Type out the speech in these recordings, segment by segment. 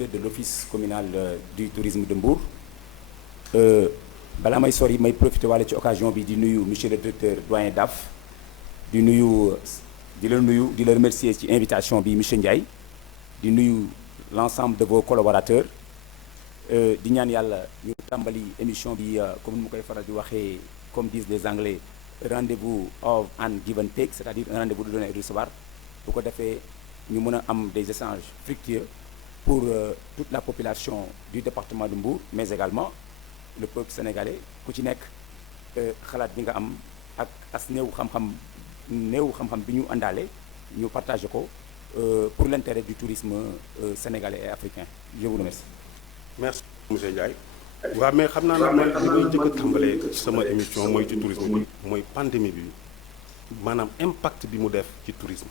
directeur de l'office communal du tourisme de Mbour balaa may sori may profité wala ci occasion bi di nuyu monsieur le directeur doyen DAF di la remercier ci invitation bi monsieur Ndiaye di nuyu l'ensemble de vos collaborateurs di ñaan yàlla ñu tàmbali émission bi comme ni ma koy faral di waxee comme disent les Anglais rendez-vous of and give and take, c'est-à-dire un rendez-vous de donner et de recevoir bu ko defee ñu mën a am des échanges fructueux pour toute la population du département de Mbour mais également le peuple sénégalais ku ci nekk xalaat bi nga am ak as néew xam-xam bi ñu àndaale ñu partagé ko pour l'intérêt du tourisme sénégalais et africain. Je vous remercie. Merci monsieur Ndiaye. waaw mais xam naa ne man li may njëkk a tàmbalee ci sama émission mooy ci tourisme bi mooy pandémie bi maanaam impact bi mu def ci tourisme.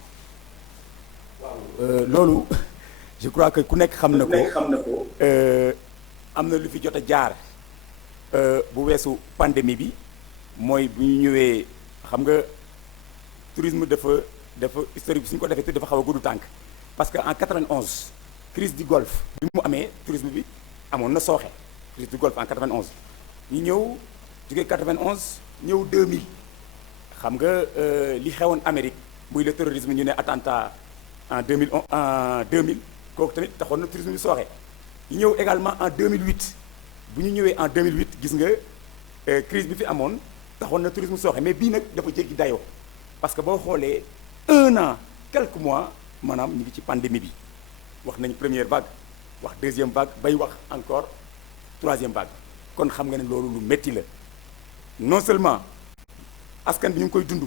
waaw loolu je crois que ku nekk xam na ko am na lu fi jot a jaar bu weesu pandémie bi mooy bu ñu ñëwee xam nga tourisme dafa historique bi suñu ko defee te dafa xaw a gudd tànk parce que en 91 crise du Golfe bi mu amee tourisme bi amoon na sooxe. crise du Golfe en 91 ñu ñëw jógee 91 ñëw 2000 xam nga li xewoon Amérique muy le terrorisme ñu ne attentat en 2000 kooku tamit taxoon na tourisme bi sooxe ñu ñëw également en 2008 bu ñu ñëwee en 2008 gis nga crise bi fi amoon taxoon na tourisme sooxe mais bii nag dafa jéggi dayoo parce que boo xoolee 1 an quelques mois maanaam ñu ngi ci pandémie bi wax nañu première vague wax deuxième vague bay wax encore troisième vague kon xam nga ne loolu lu métti la non seulement askan bi ñu ngi koy dund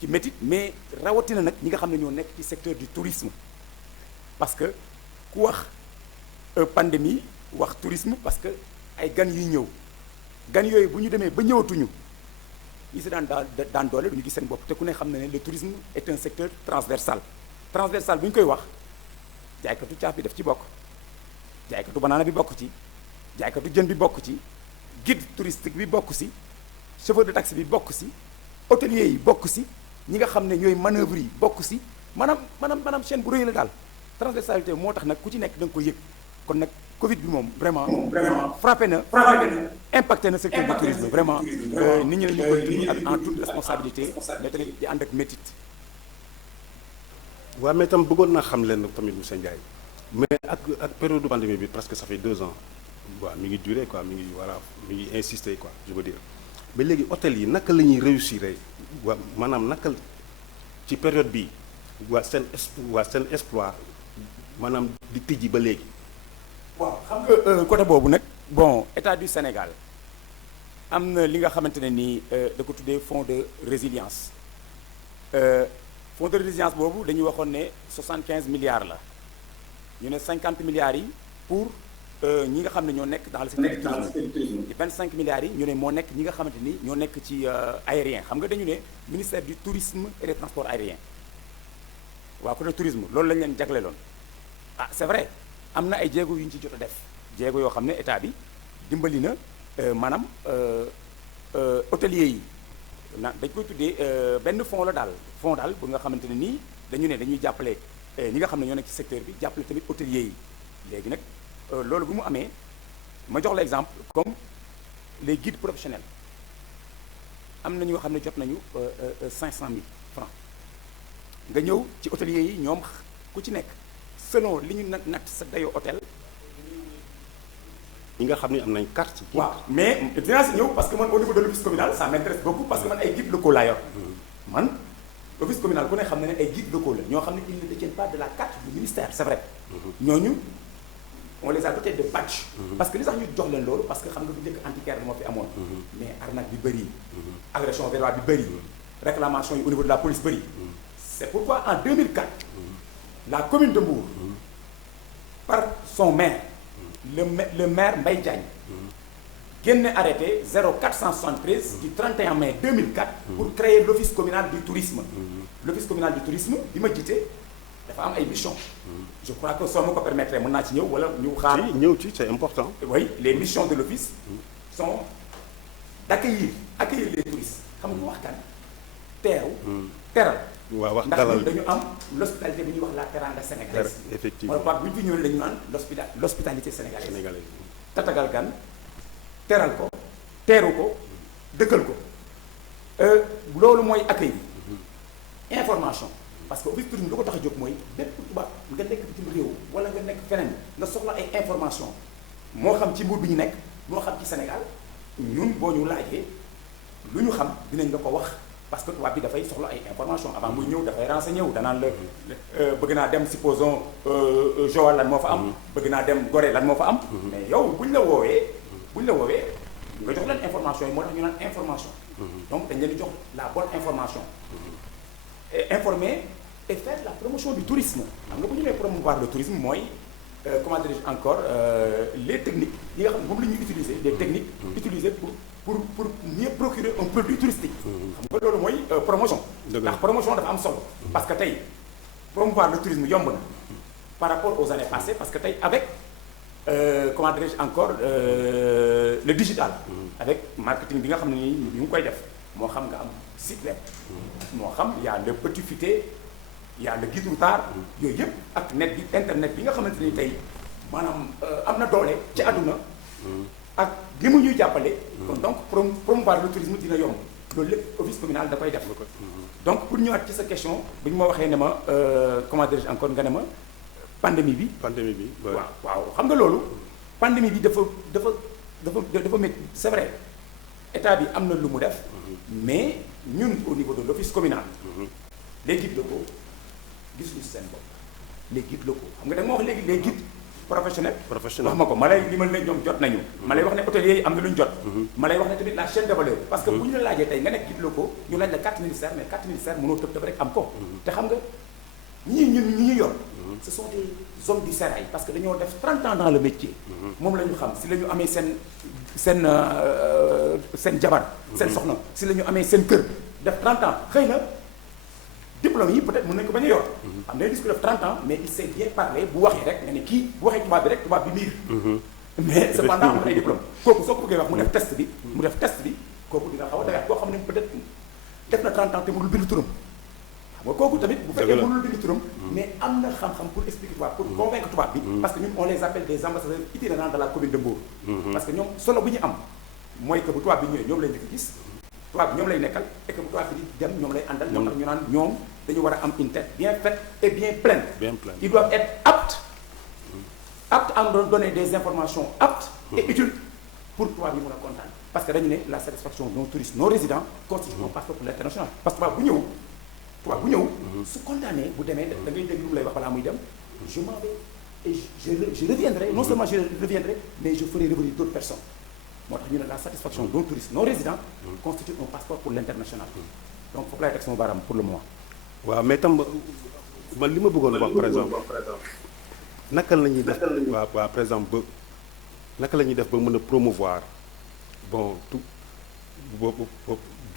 ci métti mais rawatina nag ñi nga xam ne ñoo nekk ci secteur du tourisme parce que ku wax pandémie wax tourisme parce que ay gan yuy ñëw gan yooyu bu ñu demee ba ñëwatuñu ñi si daan doole du ñu gis seen bopp te ku ne xam na ne le tourisme est un secteur transversal bu ñu koy wax jaaykatu caaf bi daf ci bokk jaaykatu banaana bi bokk ci jaaykatu jën bi bokk ci guide touristique bi bokk ci chauffeur de taxi bi bokk ci hôtelier yi bokk ci ñi nga xam ne ñooy manœuvre yi bokk ci maanaam chaîne bu rëy la daal transversalité moo tax nag ku ci nekk da nga ko yëg kon nag Covid bi moom vraiment frappé na impacté na secteur du tourisme vraiment nit ñi la ñu koy dund ak en toute responsabilité mais tamit di ànd ak métit. waaw mais tam bëggoon naa xam leen tamit monsieur Ndiaye mais ak période de pandémie bi presque ça fait 2 ans. waaw mi ngi duré quoi mi ngi insister quoi je veux dire mais léegi hôtel yi naka la ñuy réussir waa maanaam naka ci période bi waa seen exploit maanaam di tijji ba léegi. waaw xam nga côté boobu nag bon état du Sénégal am na li nga xamante ne nii da ko tuddee fonds de résilience fonds de résilience boobu dañuy waxoon ne 75 milliards la ñu ne 50 milliards yi pour. ñi nga xam ne ñoo nekk dans le secteur du tourisme 25 milliards yi ñu ne moo nekk ñi nga xamante ni ñoo nekk ci aérien xam nga dañu ne ministère du tourisme et des transports aériens waaw côté tourisme loolu lañ leen jagleeloon ah c'est vrai am na ay jéego yu ñu ci jot a def jéego yoo xam ne état bi dimbali na maanaam hôteliers yi dañ koy tuddee benn fonds la daal bu nga xamante ne nii dañu ne dañuy jàppale ñi nga xam ne ñoo nekk ci secteur bi jàppale tamit hôteliers yi léegi nag loolu bu mu amee ma jox la exemple comme les guides professionnels am na ñoo xam ne jot nañu 500 000 francs nga ñëw ci hôteliers yi ñoom ku ci nekk selon li ñu natt sa dayoo hôtel. ñi nga xam ne am nañ carte. waaw mais dinaa si ñëw parce que man au niveau de l'office communal ça m'intéresse beaucoup parce que man ay guides locaux laa yor man office communal ku ne xam ne ay guides locaux la ñoo xam ne ils ne détiennent pas de la carte du ministère c'est vrai ñooñu. on les a dotés de badge parce que li sax ñu jox leen loolu parce que xam nga bu njëkk antiquaire moo fi amoon mais arnaque bi bëri agression verbale bi bëri réclamation yi au niveau de la police bëri c'est pourquoi en 2004 la commune de Mbour par son maire le maire Mbaye Diagne génne arrêté 0473 du 31 mai 2004 pour créer l'office communal du tourisme l'office communal du tourisme bi ma jiite dafa am ay missions je crois que soo ma ko permettre mën naa ci ñëw wala ñu xaar. ñëw ci c'est important. oui les missions de l'office sont d'accueillir les touristes xam nga wax kan teeru teral waaw wax ndax dalal ñun dañu am l'hospitalité bi ñuy wax la teranga sénégalaise. effectivement wala bu ñu fi ñëwee dañu naan l'hospitalité sénégalaise. sénégalais tatagal gan teral ko teeru ko dëkkal ko loolu mooy accueil bi information parce que office tourisme lu ko tax a jóg mooy bépp tubaab nga nekk bitim réew wala nga nekk feneen nga soxla ay information moo xam ci mbuur bi ñu nekk moo xam ci Sénégal ñun boo ñu laajee lu ñu xam dinañ la ko wax parce que tubaab bi dafay soxla ay information avant muy ñëw dafay renseigné wu danaan la bëgg naa dem supposons Joal lan moo fa am bëgg naa dem Gorée lan moo fa am mais yow buñ la woowee nga jox leen information yi moo tax ñu naan information donc dañ leen di jox la bonne information et informer et faire la promotion du tourisme xam nga bu ñu nee promouvoir le tourisme mooy comment dirais-je encore les techniques yi nga xam ne moom la ñuy utiliser les techniques utilisées pour mieux procurer un produit touristique xam nga loolu mooy promotion ndax promotion dafa am solo parce que tey promouvoir le tourisme yomb na par rapport aux années passées parce que tey avec comment dirais-je encore le digital avec marketing bi nga xam ne nii ñu ngi koy def moo xam nga am site web moo xam y a le petit futé y a le guide routard yooyu yëpp ak net bi internet bi nga xamante ni tey maanaam am na doole ci àdduna ak li mu ñuy jàppale kon donc promouvoir le tourisme dina yomb loolu lépp office communal da koy def donc pour ñëwaat ci sa question bu ñu ma waxee ne ma comment dirais-je encore nga ne ma pandémie bi waaw xam nga loolu pandémie bi dafa métti c'est vrai état bi am na lu mu def mais ñun au niveau de l'office communal les guides locaux gisuñu seen bopp les guides locaux xam nga da nga ma wax léegi les guides professionnels wax ma ko ma lay limal ne ñoom jot nañu ma lay wax ne hôteliers yi am na lu ñu jot ma lay wax ne tamit la chaîne de valeur parce que bu ñu la laajee tey nga nekk guide locaux ñu laaj la carte ministère mais carte ministère mënoo tëb rek am ko te xam nga ñi ñu yor ce sont des hommes du sérail parce que dañoo def 30 ans dans le métier moom la ñu xam si la ñu amee seen jabar seen soxna si la ñu amee seen kër def 30 ans xëy na diplôme yi peut-être mën nañu ko bañ a yor am na gis ko def 30 ans mais il sait bien parler bu waxee rek nga ne kii bu waxee tubaab bi rek tubaab bi miir mais cependant am na ay diplôme kooku soo ko bëggee wax mu def test bi kooku dina xaw a dagaat koo xam ne peut-être def na 30 ans te mënul bind turam xam nga kooku tamit bu fekkee mënul bind turam mais am na xam-xam pour expliquer tubaab pour convaincre tubaab bi parce que ñun on les appelle des ambassadeurs itinérants de la commune de Mbour parce que ñoom solo bu ñu am mooy que bu tubaab bi ñëwee ñoom lay njëkk gis tubaab bi ñoom lay nekkal et que bu tubaab bi di dem ñoom lay àndal moo tax ñu naan ñoom dañu war a am une tête bien faite et bien pleine ils doivent être aptes à nous donner des informations aptes et utiles pour tubaab yi mën a kontaan parce que dañu ne la satisfaction de nos touristes non résidents constitue un passeport pour l'international parce que tubaab bu ñëw su kontaanee bu demee da ngay dégg lu mu lay wax balaa muy dem je m'en vais et je reviendrai non seulement je reviendrai mais je ferai revenir d'autres personnes moo tax ñu ne la satisfaction d'un touriste non résident constitue un passeport pour l'international donc foofu laay teg sama baaraam pour le moment waaw mais tam man li ma bëggoon wax par exemple naka la ñuy def waaw par exemple ba naka la ñuy def ba mën a promouvoir bon tout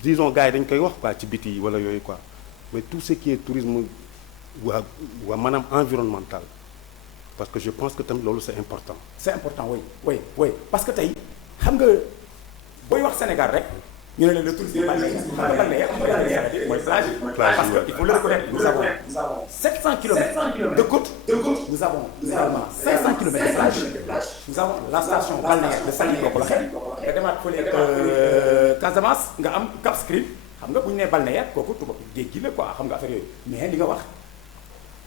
disons gars yi dañ koy wax quoi ci biti yi wala yooyu quoi mais tout ce qui est tourisme waa maanaam environnemental parce que je pense que tamit loolu c'est important oui parce que tey xam nga booy wax Sénégal rek ñu ne le tourisme balnéaire mooy plage parce que il faut le reconnaître nous avons 700 kilomètres de côte nous avons également 500 kilomètres de plage nous avons la station balnéaire de Saly boo ko waxee nga demaat fële Casamance nga am Cap Skirring xam nga bu ñu nee balnéaire kooku tubaab géej gi la quoi xam nga affaire yooyu mais li nga wax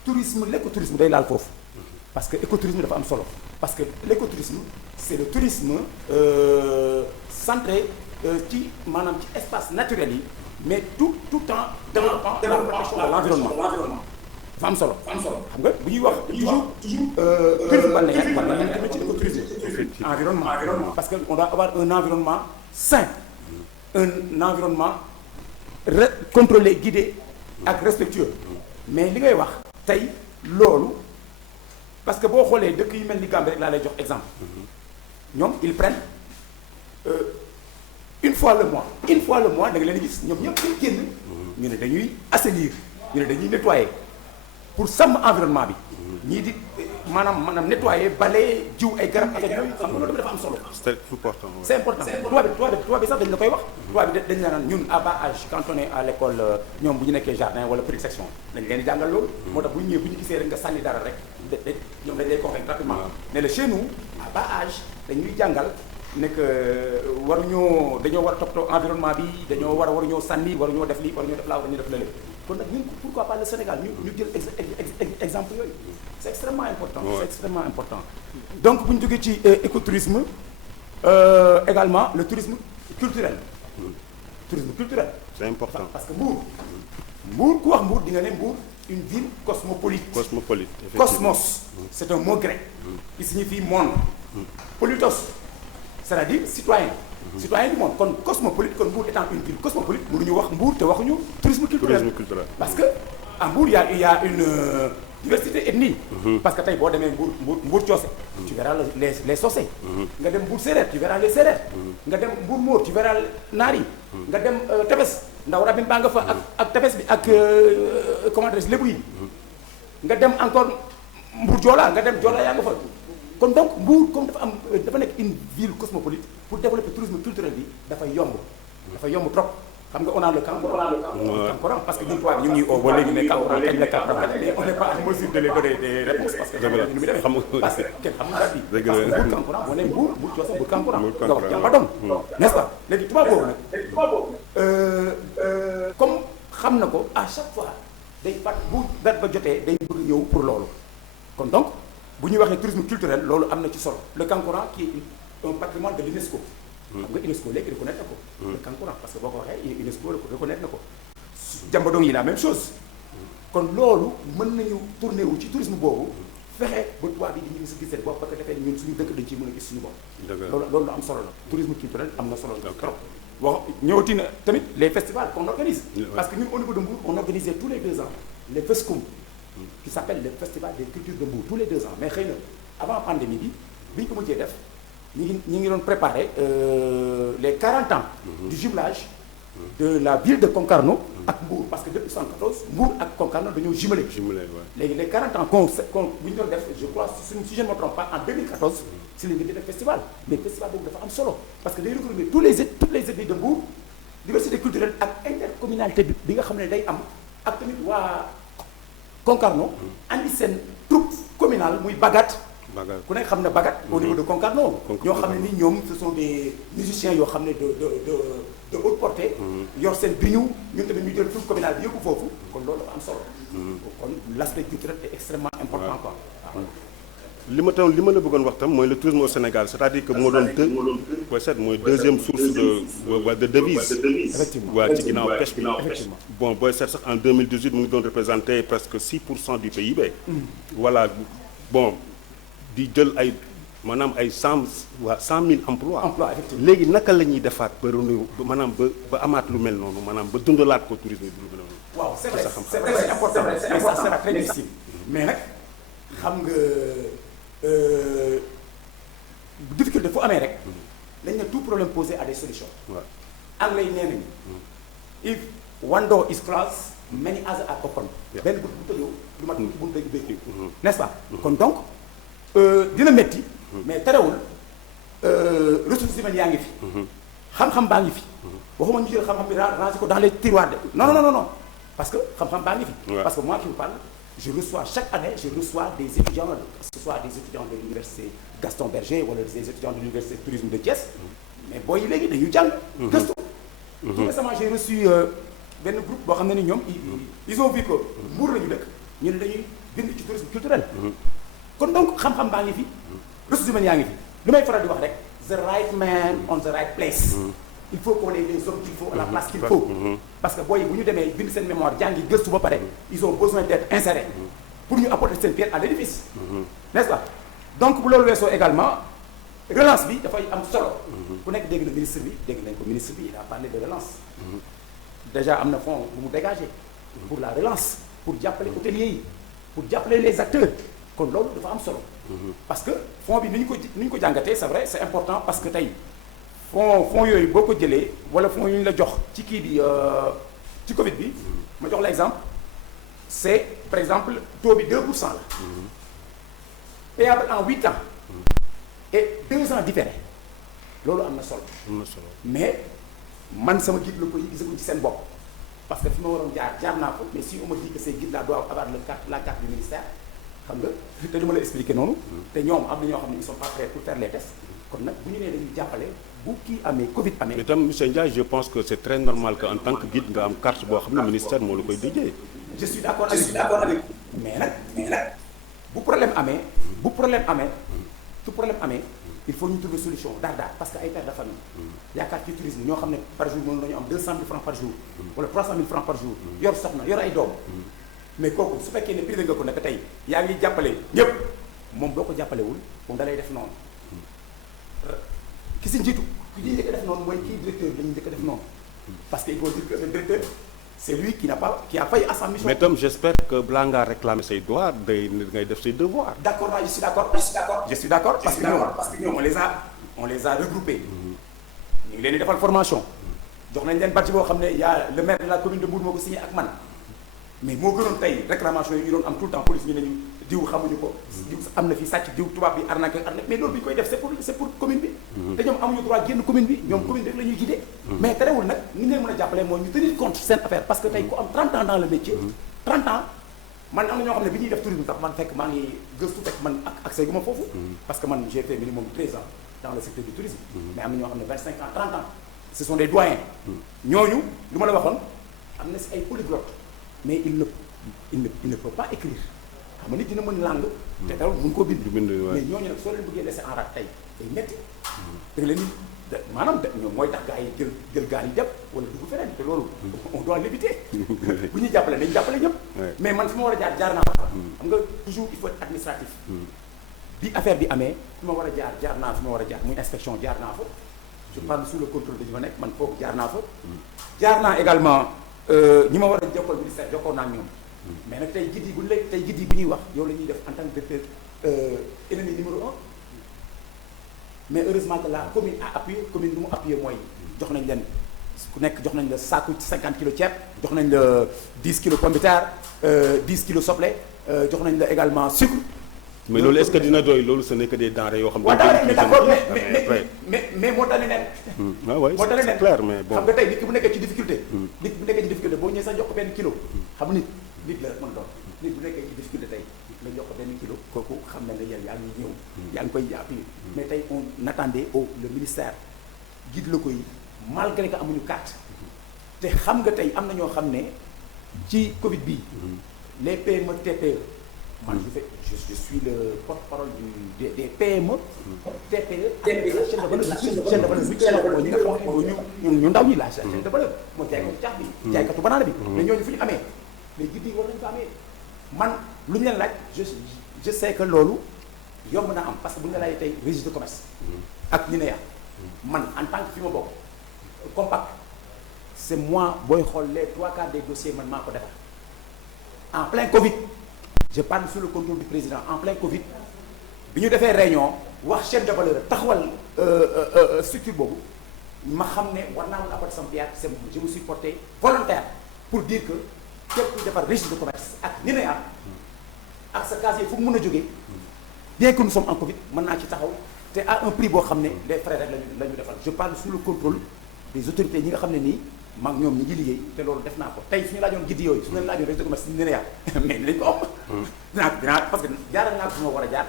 tourisme l'écotourisme day laal foofu parce que écotourisme dafa am solo parce que l'écotourisme c'est le tourisme centré ci maanaam ci espace naturel yi mais tout en développant la protection de l'environnement dafa am solo xam nga bu ñuy wax toujours tourisme balnéaire tamit ci écotourisme environnement parce que on doit avoir un environnement sain un environnement contrôlé guidé ak respectueux mais li ngay wax tey loolu parce que boo xoolee dëkk yu mel ni Gambie rek laa lay jox exemple ñoom ils prennent une fois le mois da nga leen gis ñoom ñëpp dañ génn ñu ne dañuy assainir ñu ne dañuy nettoyer pour sàmm environnement bi ñii di maanaam nettoyer bale jiw ay garab ak yooyu xam nga loolu dafa am solo. c'est important. c'est important tubaab bi sax dañ la koy wax. tubaab bi dañ la naan ñun à bas âge quand on est à l'école ñoom bu ñu nekkee jardin wala petite section dañ leen di jàngal loolu. moo tax bu ñu ñëwee bu ñu gisee rek nga sànni dara rek ñoom dañ lay convaincre rapidement. mais le chez nous à bas âge dañuy jàngal ne que dañoo war a toppatoo environnement bi dañoo waruñoo sànni waruñoo def lii waruñoo def laa waruñoo def lële kon nag ñun pourquoi pas le Sénégal ñu jël exemple yooyu c'est extrêmement important. C'est extrêmement important. Donc bu ñu jógee ci écotourisme également le tourisme culturel. Tourisme culturel. C'est important. Parce que Mbour ku wax Mbour di nga ne Mbour une ville cosmopolite. Cosmopolite, effectivement. Cosmos, c'est un mot grec qui signifie monde. Politos, c'est-à-dire citoyen. Citoyen du monde. Kon cosmopolite, kon Mbour étant une ville cosmopolite, mënuñu wax Mbour te waxuñu tourisme culturel. Tourisme culturel. Parce que à Mbour il y a une diversité ethnique. Parce que tey boo demee Mbour Coose. Tu verras les Socé. nga dem Mbour Séeréer tu verras les Séeréer. nga dem Mbour Mbour tu verras Naar yi. nga dem Tefes ndaw rabin baa nga fa ak Tefes bi ak comment dirais-je Lébu yi. nga dem encore Mbour Joola nga dem Joola yaa nga fa. kon donc Mbour comme dafa nekk une ville cosmopolite pour développer tourisme culturel bi dafay yomb trop. xam nga on a le Kankourang parce que ñun tubaab bi ñu ngi oo ba léegi ne Kankourang kañ la Kankourang mais on n'est pas en mesure de les donner des réponses parce que xam nga nu muy demee parce que kenn xamul date bi parce que Mbour Kankourang boo nee Mbour Coose Mbour Kankourang nga wax jàmba doon n'est-ce pas léegi tubaab boobu nag comme xam na ko à chaque fois day fat bu date ba jotee day bëgg ñëw pour loolu kon donc bu ñuy waxee tourisme culturel loolu am na ci solo le Kankourang qui est un patrimoine de l'UNESCO xam nga UNESCO léegi reconnaître na ko. le Kankourang parce que boo ko waxee UNESCO reconnaître na ko. Jambadong yi la même chose. kon loolu mën nañu tourner wu ci tourisme boobu fexe ba tubaab bi di ñu gis seen bopp parce que defee ñun suñu dëkk dañ ciy mën a gis suñu bopp. loolu lu am solo la tourisme culturel am na solo trop. wax ñëwati na tamit les festivals qu'on organise. parce que ñun au niveau de Mbour on organisait tous les 2 ans les FESCOM. qui s'appelle le festival des cultures de Mbour tous les 2 ans mais xëy na avant pandémie bi ñu ko mujjee def. ñi ngi doon préparer les 40 ans du jumelage de la ville de Concarneau ak Mbour parce que depuis 1974 Mbour ak Concarneau dañoo jumelé léegi les 40 ans qu'on bu ñu doon def je crois si je ne me trompe pas en 2014 si la ñu def festival mais festival boobu dafa am solo parce que day regrouper toutes les ethnies de Mbour diversité culturelle ak intercommunalité bi nga xam ne day am ak tamit waa Concarneau andi seen troupe communale muy Bagat ku nekk xam ne Bagat au niveau de Concarneau ñoo xam ne ni ñoom ce sont des musiciens yoo xam ne de haute portée yor seen biñu ñun tamit ñu jël troupe communale bi yëpp foofu kon loolu dafa am solo kon l'aspect culturel est extrêmement important quoi li ma la bëggoon wax tam mooy le tourisme au Sénégal c'est-à-dire que moo doon mooy deuxième source de devise effectivement waaw ci ginnaaw pêche bi bon booy seet sax en 2018 mu ngi doon représenter presque 6% du PIB voilà bon di jël ay maanaam ay 100 000 emplois effectivement léegi naka la ñuy defaat ba renou maanaam ba amaat lu mel noonu maanaam ba dundalaat ko tourisme bi lu mel noonu. waaw c'est vrai c'est important mais ça sera très difficile mais nag xam nga difficulté fu amee rek dañ ne tout problème posé à des solutions. waaw anglais yi nee nañu if one door is closed many others are open. benn bu tëjoo du mat bu mu béy n'est-ce pas kon donc. dina métti mais terewul ressources humaines yaa ngi fi xam-xam baa ngi fi waxuma ñu jël xam-xam bi ranger ko dans les tiroirs de non parce que xam-xam baa ngi fi parce que moi qui vous parle je reçois chaque année des étudiants que ce soit des étudiants de l'université Gaston Berger wala des étudiants de l'université tourisme de Thiès mais booy yi léegi dañuy jàng gëstu tout récemment j'ai reçu benn groupe boo xam ne ni ñoom ils ont vu que Mbour la ñu dëkk ñun dañuy bind ci tourisme culturel kon donc xam-xam baa ngi fi ressources humaines yaa ngi fi li may faral di wax rek the right man on the right place il faut qu'on ait les hommes qu'il faut à la place qu'il faut parce que booy bu ñu demee bind seen mémoire jàngi gëstu ba pare ils ont besoin d'être insérés pour ñu apporter seen pierre à l'édifice n'est-ce pas donc bu loolu weesoo également relance bi dafay am solo ku nekk dégg na ministre bi dégg nañ ko ministre bi il a parlé de relance déjà am na fonds bu mu dégagé pour la relance pour jàppale hôteliers yi pour jàppale les acteurs kon loolu dafa am solo parce que fonds bi ni ñu ko jàngatee c'est vrai c'est important parce que tey fonds yooyu boo ko jëlee wala fonds yu ñu la jox ci kii bi ci Covid bi ma jox la exemple c'est par exemple taux bi 2% la payable en 8 ans et 2 ans différés loolu am na solo. mais man sama guide la koy gisaguñ ci seen bopp parce que fi ma waroon jaar naa ko mais si on me dit que ces guides là doivent avoir la carte du ministère xam nga te du ma la expliquer noonu. te ñoom am na ñoo xam ne ils sont pas prêts pour faire les tests kon nag bu ñu nee dañuy jàppale bu kii amee Covid amee. mais tam monsieur Ndiaye je pense que c'est très normal que en tant que guide nga am carte boo xam ne ministère moo la koy déjee. je suis d'accord avec mais nag bu problème amee su problème amee il faut ñu trouver solution daar parce que ay pères de famille yaakaar ci tourisme ñoo xam ne par jour mën nañu am 200 000 francs par jour wala 300 000 francs par jour yor soxna yor ay doom mais kooku su fekkee ne privé nga ko nekk tey yaa ngi jàppale ñëpp moom boo ko jàppalewul moom da lay def noonu ki si njiitu ki ñuy njëkk a def noonu mooy kii directeur bi la ñuy njëkk a def noonu parce que il faut dire que le directeur c'est lui qui a failli à sa mission. mais tam j'espère que balaa ngaa réclamer say droits ngay def say devoirs. d'accord je suis d'accord parce que ñoom on les a regroupés. ñu ngi leen di defal formation. jox nañ leen badge boo xam ne y a le maire de la commune de Mbour moo ko signé ak man mais moo gënoon tey réclamation yi ñu doon am tout le temps police ñu ne ñu diw xamuñu ko. diw am na fi sàcc diw tubaab bi arnaque mais loolu bi ñu koy def c'est pour commune bi. te ñoom amuñu droit génn commune bi ñoom commune bi rek la ñuy guider. mais terewul nag ni ñu leen mën a jàppale mooy ñu tenir compte seen affaire parce que tey ku am 30 ans dans le métier. 30 ans man am na ñoo xam ne bi ñuy def tourisme sax man fekk maa ngi gëstu fekk man ak accès gu ma foofu. parce que man j'ai fait minimum 13 ans dans le secteur du tourisme. mais am na ñoo xam ne 25 ans 30 ans ce sont des doyens. ñooñu lu ma la waxoon am na si ay polyglottes mais il ne peut pas écrire xam nga nit dina mën langue. te taw mën koo bind. mais ñooñu nag soo leen bëggee laisser en rade tey day métti. da leen ni maanaam ñoom mooy tax gars yi jël gaal yi dem wala dugg feneen te loolu. on doit l'éviter. bu ñuy jàppale dañu jàppale ñëpp. mais man fi ma war a jaar naa fa. xam nga toujours il faut être administratif. bi affaire bi amee fi ma war a jaar naa fi ma war a jaar muy inspection jaar naa fa. je parle sous le contrôle de ñu ma nekk man foofu jaar naa fa. jaar naa également ñi ma war a jokkal ministère jokkoo naa ak ñoom. mais nag tey giddi bu léegi tey giddi bi ñuy wax yow la ñuy def en tant que directeur ennemi numéro 1 mais heureusement que la commune a appuyé commune bi mu appuyé mooy jox nañ leen ku nekk jox nañ la saaku 50 kilos ceeb jox nañ la 10 kilos pomme de terre 10 kilos soble jox nañ la également sucre. mais loolu est-ce que dina doy loolu ce n'est que des denrées yoo xam. waaw mais d'accord mais moo tane nen. waaw waay c'est clair mais bon xam nga tey nit ki bu nekkee ci difficulté. nit bu nekkee ci difficulté boo ñëwee sax jox ko benn kilo. xam nga nit la rek mën a doon nit bu nekkee ci difficulté tey nga jox ko benn kilo kooku xam na ne yow yaa ngi ñëw. yaa ngi koy appuyer mais tey on attendait le ministère guide la koy malgré que amuñu carte. te xam nga tey am na ñoo xam ne ci Covid bii. les PME TPE. man je suis le porte-parole des PME. TPE chaîne de valeur ñi nga xam ne ñu ndaw ñi la chaîne de valeur mooy jaaykatu caaf bi jaaykatu banaana bi mais ñooñu fu ñu amee mais guddi war nañu ko amee man lu ñu leen laaj je sais que loolu yomb na am parce que bu ñu la laajee tey registre de commerce ak NINEA man en tant que fi ma bokk compact c'est moi booy xool les 3/4 des dossiers man maa ko defar en plein Covid. je parle sous le contrôle du président en plein Covid bi ñu defee réunion wax chaîne de valeur taxawal structure boobu ma xam ne war naa mën a apporter sama pierre je me suis porté volontaire pour dire que képp ku defar registre de commerce ak NINEA ak sa casier fu mu mën a jógee bien que nous sommes en Covid mën naa ci taxaw te à un prix boo xam ne les frais rek la ñu defal je parle sous le contrôle des autorités ñi nga xam ne nii maag ñoom ñi ngi liggéey te loolu def naa ko tey su ñu laajoon giddi yooyu su ñu laajoon registre de commerce si NINEA mais dinañ ko am dinaa parce que jaaral naa ko fu ma war a jaar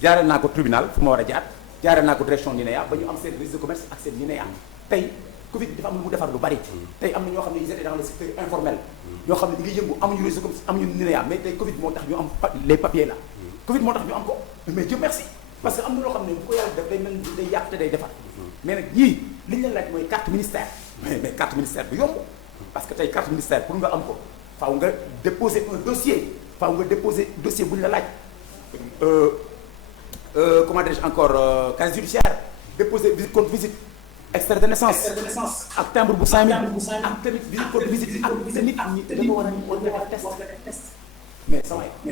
jaaral naa ko tribunal fu ma war a jaar jaaral naa ko direction NINEA ba ñu am seen registre de commerce ak seen NINEA tey Covid bi dafa am lu mu defar lu bari tey am na ñoo xam ne ils étaient dans le secteur informel ñoo xam ne ñu ngi yëngu amuñu registre de commerce amuñu NINEA mais tey Covid moo tax ñu am les papiers là Covid moo tax ñu am ko mais Dieu merci parce que am na loo xam ne bu ko yàlla def day mel ni day yàq te day defar mais nag ñii li ñu leen laaj mooy carte ministère mais carte ministère du yomb parce que tey carte ministère pour nga am ko faaw nga déposer un dossier faaw nga déposer dossier bu ñu la laaj comment dirais-je encore casier judiciaire déposer visite compte visite extrait de naissance ak timbre bu 5000 ak tamit visite compte visite ak sa nit ñi dafa war a test mais sa waay ki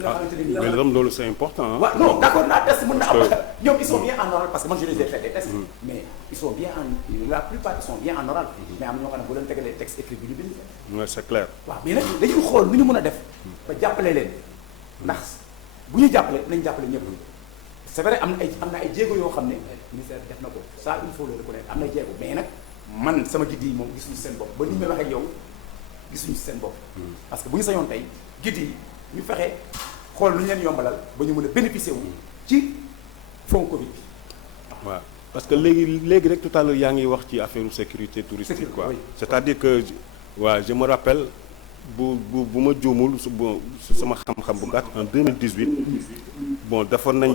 nga xamante ne nii mais loolu c'est important waaw non d'accord naa test mën na am ñoom ils sont bien en oral parce que man je les ai fait des tests mais ils sont bien en la plupart ils sont bien en oral mais am na ñoo xam ne bu leen tegalee texte écrit bi ñu bind ouais c'est clair waaw mais nag dañuy xool nu ñu mën a def ba jàppale leen ndax bu ñu jàppale nañ jàppale ñëpp c'est vrai am na ay jéego yoo xam ne ministère def na ko ça il faut le reconnaître am na jéego mais nag man sama guide yi moom gisuñu seen bopp ba ni may waxee ak yow gisuñu seen bopp parce que bu ñu sañoon tey guide yi ñu fexe xool lu ñu leen yombalal ba ñu mën a bénéficier wu ci fonds Covid bi waaw parce que léegi rek tout à l'heure yaa ngi wax ci affaire sécurité touristique quoi. Oui. C'est-à-dire que waaw je me rappelle bu ma juumul sama xam-xam bu gàtt en 2018 bon defoon nañ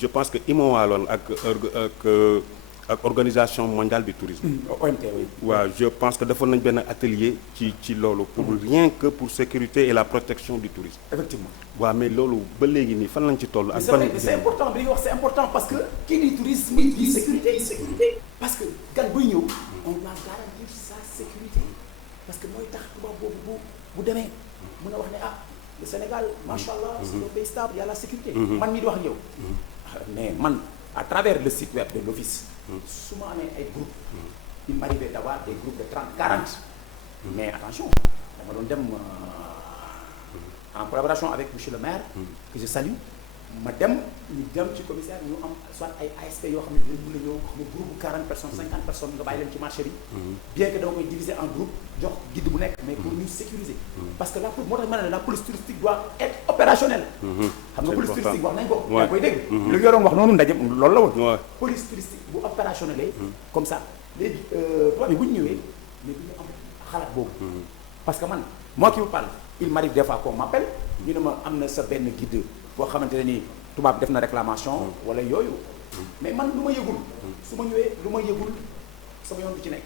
je pense que IMOA loon ak organisation mondiale du tourisme. OMT oui. waaw je pense que defoon nañ benn atelier ci loolu pour rien que pour sécurité et la protection du tourisme. Effectivement. waaw mais loolu ba léegi nii fan lañ ci toll. ak c'est vrai c'est important bi nga wax c'est important parce que kii di tourisme di sécurité parce que gan buy ñëw on doit garantir sa sécurité parce que mooy tax tubaab boobu bu demee mën a wax ne le Sénégal macha allah c'est un pays stable il y a la sécurité. man mii di wax ak yow. mais man à travers le site web de l'office. su ma amee ay groupes. il m'arrivait d'avoir des groupes de 30 40. mais attention dama doon dem. en collaboration avec monsieur le maire que je salue ma dem ñu dem ci commissaire ñu am soit ay ASP yoo xam ne dinañ mën a ñëw xam ne groupe 40 personnes 50 personnes nga bàyyi leen ci marché bi bien que dama koy diviser en groupe jox guide bu nekk mais pour ñu sécuriser parce que moo tax ma ne la police touristique doit être opérationnelle xam nga police touristique wax nañ ko yaa koy dégg lu ñu doon wax noonu ndaje loolu la woon police touristique bu opérationnelle comme ça léegi tubaab yi bu ñu ñëwee mais bu ñu am xalaat boobu parce que man moi qui vous parle il m'arrive des fois qu'on m'appelle ñu ne ma am na sa benn guide boo xamante ne nii tubaab def na réclamation wala yooyu mais man lu ma yëgul su ma ñëwee lu ma yëgul sama yoon du ci nekk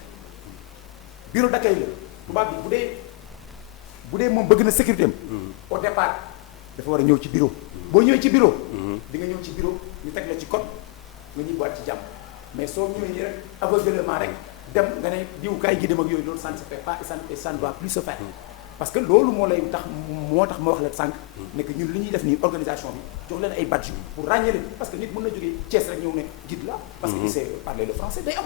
bureau d'accueil la tubaab bi bu dee moom bëgg na sécurité am au départ dafa war a ñëw ci bureau boo ñëwee ci bureau di nga ñëw ci bureau ñu teg la ci code nga ñibbaat ci jàmm mais soo ñëwee nii rek aveuglément rek dem nga ne diw kaay guide mag yooyu loolu ça ne se fait pas et ça ne doit plus se faire parce que loolu moo tax ma wax la sànq ne que ñun li ñuy def nii organisation bi jox leen ay badge pour ràññee leen parce que nit mën na jógee Thiès rek ñëw ne guide la parce que il sait parler le français day am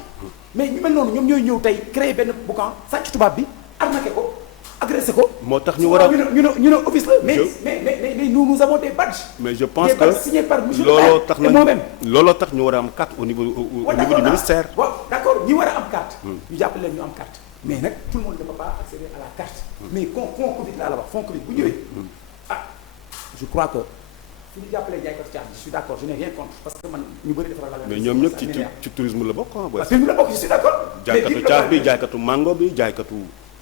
mais ñu mel noonu ñoom ñooy ñëw tey créer benn boucan sàcc tubaab bi arnaqué ko agressé ko moo tax ñu war a ñu ne office la mais nous avons des badges mais je pense que signés par monsieur le maire et moi-même looloo tax ñu war a am carte au niveau du ministère waaw d'accord ñi war a am carte ñu jàppale leen ñu am carte mais nag tout le monde ne peut pas accéder à la carte mais fond Covid laa la wax fond Covid bu ñëwee je crois que fu ñu jàppalee jaaykat caaf je suis d'accord je n'ai rien contre parce que man ñu bëri dafa ragal mais ñoom ñëpp ci tourisme la bokk parce que ñu la bokk je suis d'accord jaaykatu caaf bi jaaykatu mango bi jaaykatu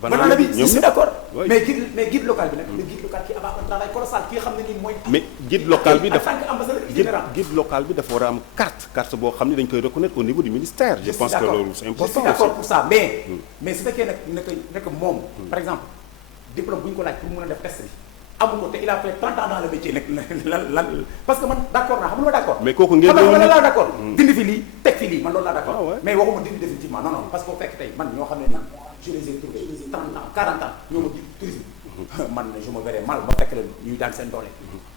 banana bi je suis d'accord mais guide local bi nag le guide local qui a un travail colossal ki nga xam ne nii mooy mais guide local bi dafa en tant qu'ambassadeur itinérant guide local bi dafa war a am carte boo xam ne dañ koy reconnaître au niveau du ministère je pense que loolu c'est important je suis d'accord pour ça mais su fekkee nag moom par exemple diplôme bu ñu ko laaj pour mën a def test bi amu ko te il a fait 30 ans dans le métier nag lan parce que man d'accord naa xam nga d'accord mais kooku ngeen xam nga laa d'accord dindi fi lii teg fi lii man loolu laa d'accord Ah ouais. mais waxuma dindi définitivement non parce que bu fekk tey man ñoo xam ne nii je les ai trouvés 30 ans 40 ans ñoo ma di tourisme man je me verrais mal ba fekk leen ñuy daan seen doole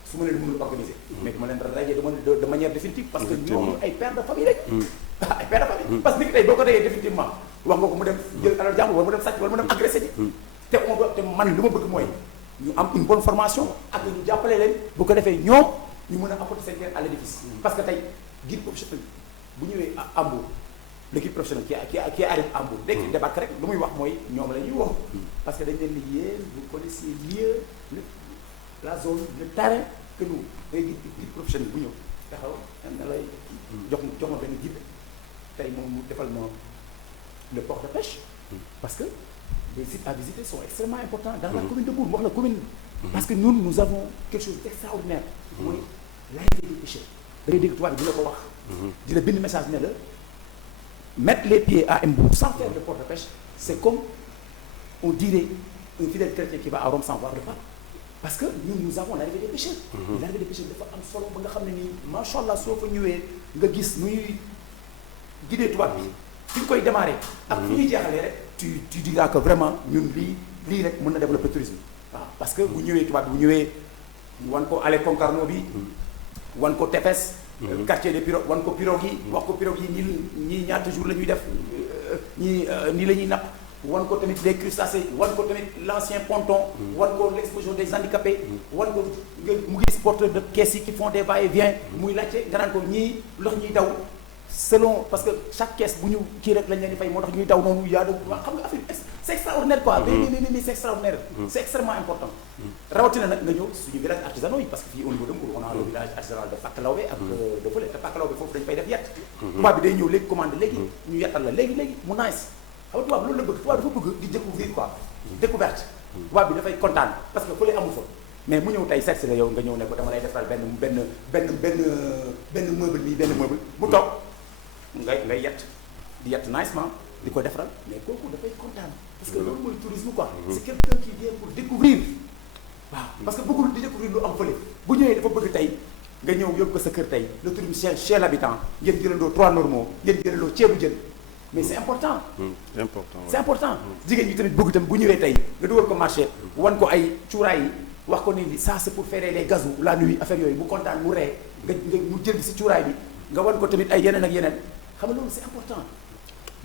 su ma leen mënul organiser mais dama leen radier de manière définitive parce que ñoom ay pères de famille rek ay pères de famille parce que nit ki tey boo ko rayee définitivement wax nga ko mu dem jël alal jàmbur wala mu dem sàcc wala mu dem agressé ji te on doit te man li ma bëgg mooy ñu am une bonne formation ak ñu jàppale leen bu ko defee ñoom ñu mën a apporter seen pierre à l'édifice parce que tey guide professionnel bu ñëwee à Mbour l'équipe professionnelle qui arrive à Mbour dès qu'il débarque rek lu muy wax mooy ñoom la ñuy woo parce que dañ leen ni yéen vous connaissez mieux la zone le terrain que nous day guide professionnel bu ñëw taxaw na lay jox ma benn guide tey moom mu defal ma le port de pêche parce que les sites à visiter sont extrêmement importants dans la commune de Mbour wax la commune parce que nous avons quelque chose d'extraordinaire mooy l'arrivée des pêcheurs da ngay dégg tubaab bi di la ko wax di la bind message ne la mettre les pieds à Mbour sans faire le port de pêche c'est comme on dirait un fidèle chrétien qui va à Rome sans voir le pape parce que nous avons l'arrivée des pêcheurs l'arrivée des pêcheurs dafa am solo ba nga xam ne nii macha allah soo fa ñëwee nga gis nuy guidé tubaab bi fi ñu koy démarrer ak fi ñuy jeexalee rek tu diras que vraiment ñun lii rek mën na développer tourisme waaw parce que bu ñëwee tubaab bi bu ñëwee wan ko allée Concarneau bi wan ko tefes quartier des pirogues wan ko pirogue yi wax ko pirogue yi ñii ñaata jour la ñuy def ñii nii la ñuy napp wan ko tamit les crustacés wan ko tamit l'ancien ponton wan ko l'exposition des handicapés wan ko mu gis porteurs de caisse yi qui font des va-et-vient muy laajte nga naan ko ñii lox ñuy daw selon parce que chaque caisse bu ñu kii rek lañ leen di fay moo tax ñuy daw noonu yaa xam nga affaire c'est extraordinaire quoi mais c'est extraordinaire c'est extrêmement important rawatina nag nga ñëw suñu village artisanaux yi parce que fii au niveau de Mbour on a le village artisanal de Pakalawe ak de fële te Pakalawe foofu dañu fay def yett tubaab bi day ñëw léegi commande léegi ñu yettal la léegi mu nice xam nga tubaab loolu la bëgg tubaab dafa bëgg di découvrir quoi découverte tubaab bi dafay kontaan parce que fële amul fa mais mu ñëw tey seet si la yow nga ñëw ne ko dama lay defal benn meuble nii benn meuble mu toog ngay yett di yett nicement di ko defaral mais kooku dafay kontaan parce que loolu mooy tourisme quoi c'est quelqu'un qui vient pour découvrir waaw parce que bëggul di découvrir lu am fële bu ñëwee dafa bëgg tey nga ñëw yóbbu ko sa kër tey le tourisme chez l'habitant ngeen jëlandoo 3 normaux ngeen jëlandoo ceebu jën mais c'est important c'est important jigéen ñi tamit bëgg tamit bu ñëwee tey nga dugal ko marché wan ko ay cuuraay yi wax ko ni ça c'est pour faire les gazous la nuit affaire yooyu mu kontaan mu ree nga mu jël si cuuraay bi nga wan ko tamit ay yeneen ak yeneen xam nga loolu c'est important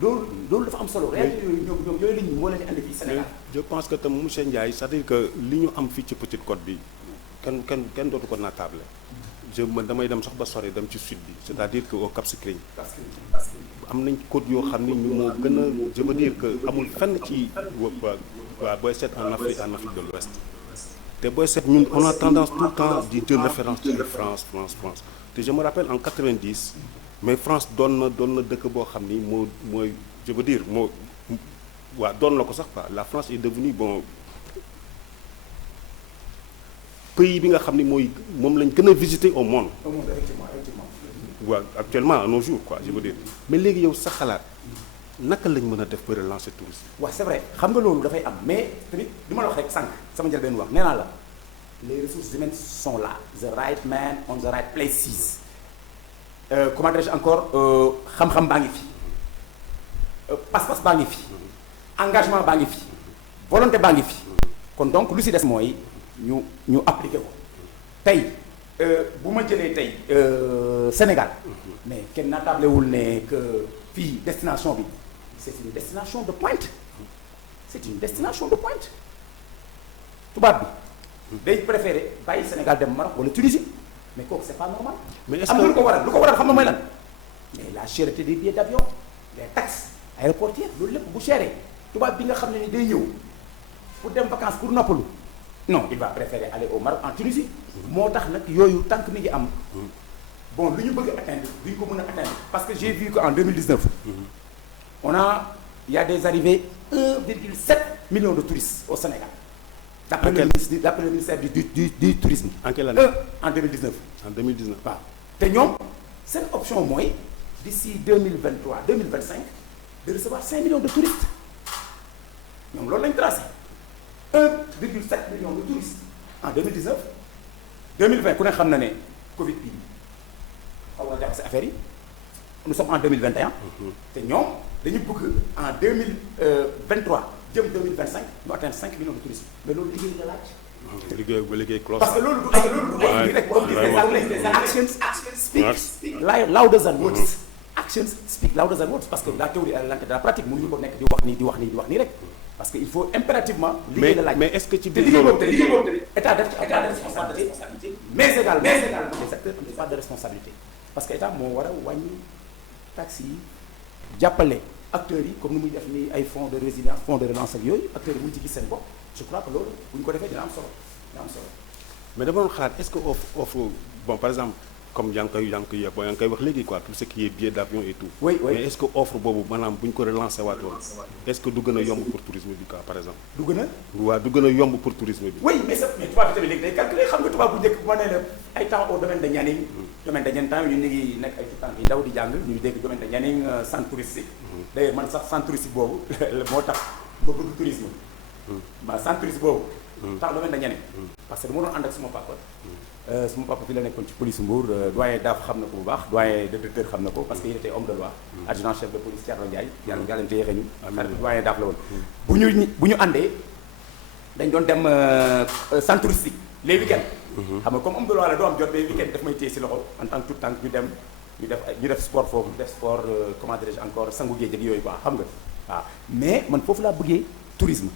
loolu dafa am solo réalité yooyu ñoom yooyu la ñu moo leen andi fii Sénégal. je pense que tam monsieur Ndiaye c'est-à-dire que li ñu am fii ci Petite Côte bi kenn dootu ko naatable man damay dem sax ba sori dem ci sud bi c'est-à-dire que au Cap Skirring am nañ côte yoo xam ni ñu moo gën a je veux dire que amul fenn ci waa booy seet en Afrique de l'Ouest te booy seet ñun on a tendance tout le temps di jël référence ci France te je me rappelle en 90 mais France doon na dëkk boo xam ni mooy je veux dire doon na ko sax quoi la France est devenue pays bi nga xam ni moom lañ gën a visiter au monde. effectivement. waaw actuellement à nos jours quoi je veux dire mais léegi yow sa xalaat naka lañ mën a def ba relancer tourisme. waaw c'est vrai xam nga loolu dafay am mais tamit li ma la wax rek sànq sama njëlbeen wax nee naa la les ressources humaines sont là the right man on the right places. Comment dirais-je encore xam-xam baa ngi fi pas-pas baa ngi fi engagement baa ngi fi volonté baa ngi fi kon donc lu ci des mooy ñu appliquer ko tey bu ma jëlee tey Sénégal mais kenn naatablewul ne que fii destination bi c'est une destination de pointe tubaab bi day préférer bàyyi Sénégal dem Maroc wala Tunisie mais kooku c'est pas normal. mais est-ce que am na lu ko waral xam nga mooy lan mais la cherté des billets d'avion les taxes aéroportuaires loolu lépp bu chéré tubaab bi nga xam ne ni day ñëw pour dem vacances pour noppalu non il va préférer aller au Maroc en Tunisie. moo tax nag yooyu tant que mi ngi am. bon lu ñu bëgg a atteindre duñ ko mën a atteindre parce que j'ai vu qu'en 2019. il y a des arrivées 1,7 million de touristes au Sénégal. D'après le ministère du tourisme. En quelle année? En 2019. En 2019. waaw te ñoom seen option mooy d'ici 2023 2025 de recevoir 5 millions de touristes ñoom loolu lañ tracé 1,7 million de touristes en 2019 2020 ku ne xam na ne Covid bi xaw na jaxase affaire yi nous sommes en 2021. te ñoom dañu bëgg en 2023 jëm 2025 ñu atteindre 5 millions de touristes mais loolu liggéey la laaj. liggéey close. parce que loolu du ay rek boo gisee les actions speak louder than words. Actions speak louder than words parce que la théorie et l'antenne de la pratique mënuñu ko nekk di wax nii rek parce que il faut impérativement. liggéey la laaj mais est-ce que ci te liggéey boobu état def ci état de responsabilité mais également les acteurs ont des parts de responsabilité parce que état moo war a wàññi taxes yi jàppale acteurs yi comme ni muy def ni ay fonds de résilience fonds de relance ak yooyu acteurs yi mu ci gis seen bopp je crois que loolu bu ñu ko defee dina am solo. mais dama doon xalaat est-ce que offre bon par exemple comme yaa ngi koy wax léegi quoi tout ce qui est billet d'avion et tout. oui mais est-ce que offre boobu maanaam bu ñu ko relancer waatoon est-ce que du gën a yomb pour tourisme bi quoi par exemple. du gën a. waaw du gën a yomb pour tourisme bi. oui mais tubaab bi tamit léegi day calculer xam nga tubaab bu njëkk bu ma nee la ay temps au domaine de Nianing. domaine de Nianing temps ñu ngi nekk ay temps yi ndaw di jàng ñu dégg domaine de Nianing centre touristique. d'ailleurs man sax centre touristique boobu moo tax ma bëgg tourisme. ma centre touristique boobu. temps domaine de Nianing. parce que dama doon ànd ak suma papa. suma papa fi la nekkoon ci police Mbour doyen daaf xam na ko bu baax doyen de directeur xam na ko parce que il était homme de loi. adjudant chef de police Thierno Ndiaye. yàlla leen téye ñu. doyen daaf la woon. bu ñu àndee dañ doon dem centre touristique les week-ends. xam nga comme homme de loi la doo am jot les week-ends daf may téye si loxo en tant que tout temps ñu def sport foofu def sport comment dirais-je encore sangu géej ak yooyu quoi xam nga waaw mais man foofu laa bëggee tourisme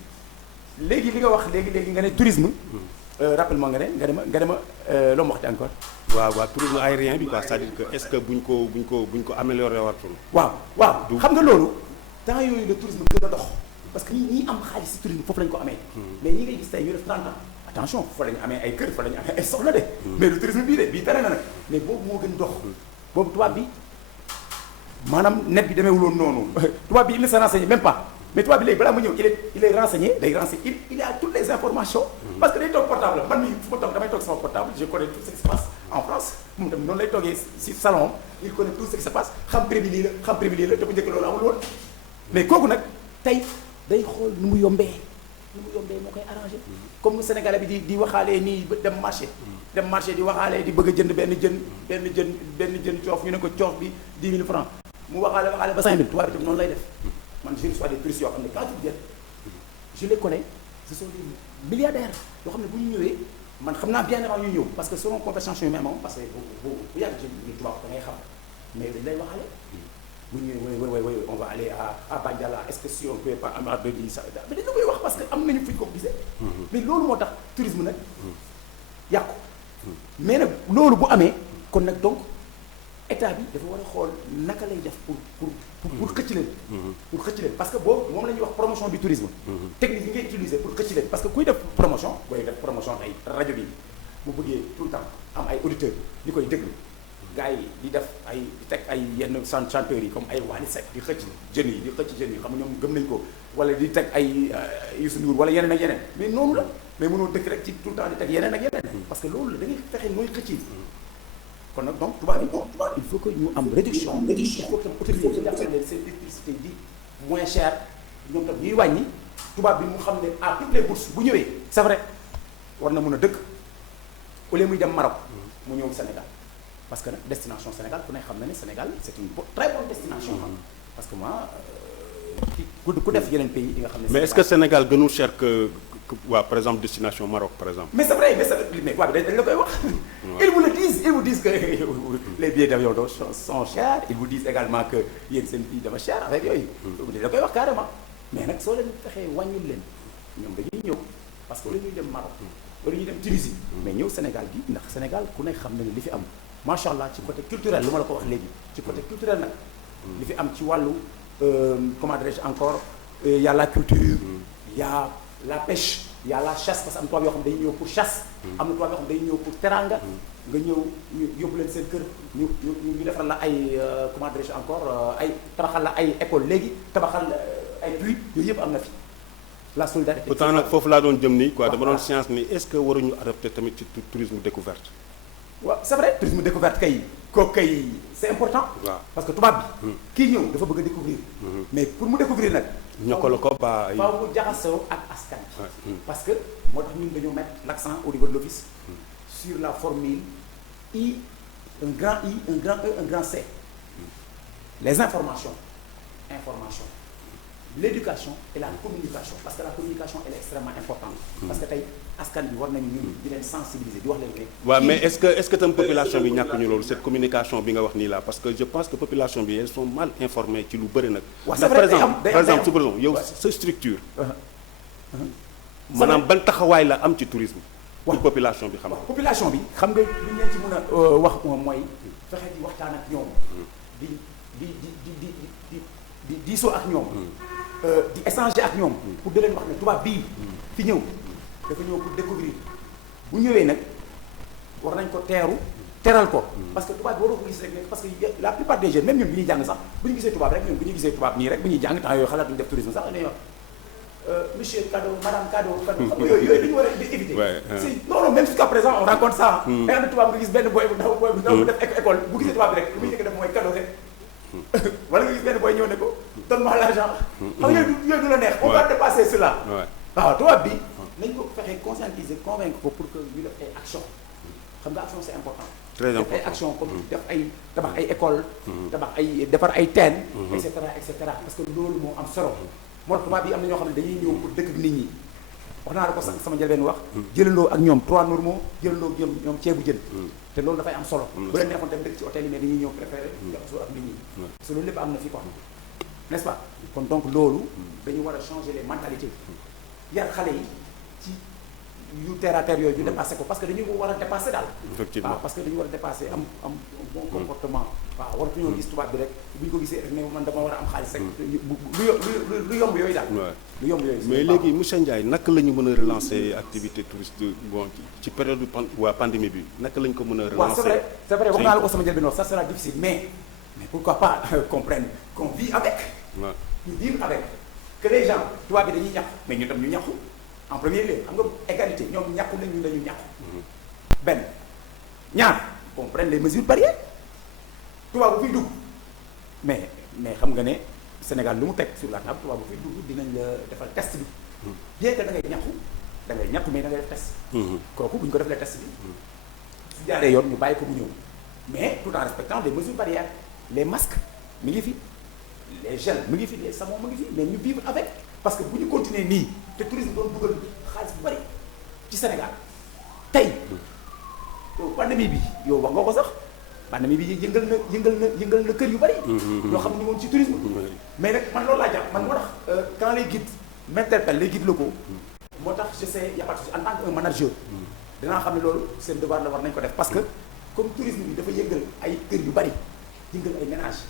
léegi li nga wax léegi nga ne tourisme rappelle-moi nga dema loo ma waxte encore waaw tourisme aérien bi quoi c'est-à-dire que est-ce que buñ ko amélioré wartul waaw xam nga loolu temps yooyu le tourisme gën a dox parce que ñi am xaalis si tourisme foofu lañu ko amee mais ñi ngay gis tey ñu def 30 ans attention fa la ñu amee ay kër fa la ñu amee ay soxla de mais le tourisme bii tere na nag mais boobu moo gën dox boobu tubaab bi maanaam net bi demeewul woon noonu tubaab bi il ne se renseigne même pas mais tubaab bi léegi balaa mu ñëw il est renseigné il a toutes les informations parce que day toog portable man mii fu ma toog damay toog sama portable je connais tout ce qui se passe en France moom tamit noonu lay toogee si salon il connaît tout ce qui se passe xam prix bi lii la te bu njëkk loolu amul woon mais kooku nag tey day xool nu mu yombee moo koy arrangé comme Sénégalais bi di waxaalee nii dem marché di waxaalee di bëgg a jënd benn jën coof ñu ne ko coof bi 10 000 francs mu waxaale ba 5 000 tubaab bi tam noonu lay def man je reçois des touristes yoo xam ne quand tu viens je les connais ce sont des milliardaires yoo xam ne bu ñu ñëwee man xam naa bien avant ñu ñëw parce que selon conversation yu may amoon parce que bu yàgg ci tubaab da ngay xam mais dañ lay waxaale bu ñu ñëwee on va aller à Bandiala est-ce que si on peut pas avoir de lii ça mais dañ la koy wax parce que am nañu fu ñu ko gisee mais loolu moo tax tourisme nag yàqu mais nag loolu bu amee kon nag donc état bi dafa war a xool naka lay def pour xëcc leen parce que boobu moom la ñuy wax promotion du tourisme technique yi ngay utiliser pour xëcc leen parce que kuy def promotion ay rajo bi mu bëggee tout le temps am ay auditeurs di koy déglu gars yi di def di teg ay yenn chanteurs yi comme ay Wally Seck di xëcc jeunes yi xam nga ñoom gëm nañ ko wala di teg ay Youssou Ndour wala yeneen ak yeneen mais noonu la mais mënoo dëkk rek ci tout le temps di teg yeneen ak yeneen parce que loolu la da ngay fexe nooy xëcc kon nag donc tubaab il faut que ñu am réduction il faut que autorités yi nga xam ne seen électricité di moins cher ñoom tam ñuy wàññi tubaab bi mu xam ne à toutes les bourses bu ñëwee c'est vrai war na mën a dëkk au lieu muy dem Maroc mu ñëw Sénégal parce que nag destination Sénégal ku ne xam na ne Sénégal c'est une très bonne destination parce que moi ku def yeneen pays yi nga xam ne mais est-ce que Sénégal gënul cher que par exemple destination Maroc par exemple mais c'est vrai mais waa bi dañ la koy wax ils vous disent que les billets d'avion sont chers ils vous disent également que yéen seen prix dafa cher avec yooyu dañ la koy wax carrément mais nag soo leen fexee wàññil leen ñoom dañuy ñëw parce que la ñuy dem Maroc wala ñuy dem Tunisie mais ñëw Sénégal gi ndax Sénégal ku ne xam na ne li fi am macha allah ci côté culturel lu ma la ko wax léegi ci côté culturel nag li fi am ci wàllu comment dirais-je encore y a la culture y a la pêche y a la chasse parce que am tubaab yoo xam ne dañuy ñëw pour chasse am na tubaab yoo xam ne dañuy ñëw pour teranga nga ñëw ñu yóbbu leen seen kër ñu defal la ay comment dirais-je encore ay tabaxal la ay école léegi tabaxal ay puits yooyu yëpp am na fi la solidarité pourtant nag foofu laa doon jëm nii quoi dama doon science ni est-ce que waruñu adapté tamit ci tourisme découverte waaw c'est vrai tourisme découverte kooku kay c'est important parce que tubaab bi kii ñëw dafa bëgg a découvrir mais pour mu découvrir nag ñokkala ko ba faaw mu jaxasoo ak askan parce que moo tax ñun dañoo mettre l'accent au niveau de l'office sur la formule I un grand E un grand C les informations l'éducation et la communication parce que la communication elle est extrêmement importante parce que tey askan bi war nañu ñun di leen sensibiliser di wax leen ne waaw mais est-ce que tam population bi ñàkk ñu loolu cette communication bi nga wax nii là parce que je pense que population bi elles sont mal informées ci lu bëri nag par exemple supposons yow sa structure maanaam ban taxawaay la am ci tourisme pour population bi xam nga population bi xam nga lu ñu leen ci mën a wax moom mooy fexe di waxtaan ak ñoom di diisoo ak ñoom di échanger ak ñoom pour di leen wax ne tubaab bii fi ñëw dafa ñëw pour découvrir bu ñëwee nag war nañ ko teral ko parce que tubaab bi waroo ko gis rek ne parce que la plupart des jeunes même ñun bi ñuy jàng sax bu ñu gisee tubaab rek ñun bu ñu gisee tubaab nii rek bu ñuy jàng temps yooyu xalaatuñu def tourisme sax dañuy wax monsieur cadeau madame cadeau xam nga yooyu dañu war a di éviter si non même jusqu'à présent on rencontre ça da nga am tubaab nga gis benn boy bu ndaw bu def école bu gisee tubaab bi rek lu muy njëkk def mooy cadeau rek wala nga gis benn boy ñëw ne ko donne-moi l'argent xam nga yooyu du la neex on va dépasser cela waaw tubaab bi nañ ko fexe conscientiser convaincre ko pour que ñu def ay action xam nga action c'est important très important def ay action comme def ay tabax ay école tabax ay defar ay teen et cetera parce que loolu moo am solo moo tax tubaab yi am na ñoo xam ne dañuy ñëw pour dëkk ak nit ñi wax naa la ko sax sama njëlbeen wax jëlandoo ak ñoom 3 normaux jëlandoo ak ñoom ceebu jën te loolu dafay am solo bu leen neexoon tamit dëkk ci hôtel yi mais dañuy ñëw préféré jaxasoo ak nit ñi parce que loolu lépp am na fi quoi n'est-ce pas kon donc loolu dañu war a changer les mentalités yar xale yi ci yu terre à terre yooyu ñu dépassé ko parce que dañu ko war a dépassé daal effectivement waaw parce que dañu war a dépassé am bon comportement waaw waratu ñoo gis tubaab bi rek bu ñu ko gisee rek ne man dama war a am xaalis rek lu yomb yooyu daal lu yomb yooyu mais léegi monsieur Ndiaye naka la ñu mën a relancer activité touriste bon ci période pandémie bi naka la ñu ko mën a relancer waaw c'est vrai wax naa la ko sama njëlbeen ça sera difficile mais pourquoi pas comprendre qu'on vit avec ñu vivre avec que les gens tubaab bi dañuy ñàkk mais ñu tam ñu ñàkku en premier lieu xam nga égalité ñoom ñàkku nañ ñu la ñu ñàkku benn ñaar qu'on prenne les mesures barrières tubaab bu fiy dugg mais xam nga ne Sénégal lu mu teg sur la table tubaab bu fiy dugg dinañ la defal test bi bien que da ngay ñàkku mais da ngay def test kooku bu ñu ko defee test bi su jaaree yoon ñu bàyyi ko mu ñëw mais tout en respectant les mesures barrières les masques mi ngi fi les gels mi ngi fi les savons mi ngi fi mais ñu vivre avec parce que bu ñu continuer nii te tourisme doon dugal xaalis bu bari ci Sénégal tey yow pandémie bi yow wax nga ko sax pandémie bi yëngal na kër yu bari yoo xam ne ñu woon ci tourisme mais nag man loolu laa jàpp man moo tax quand les guides m'interpellent les guides locaux moo tax je sais y a pas de souci en tant que un manager dinaa xam ne loolu seen devoir la war nañ ko def parce que comme tourisme bi dafa yëngal ay kër yu bari yëngal ay ménages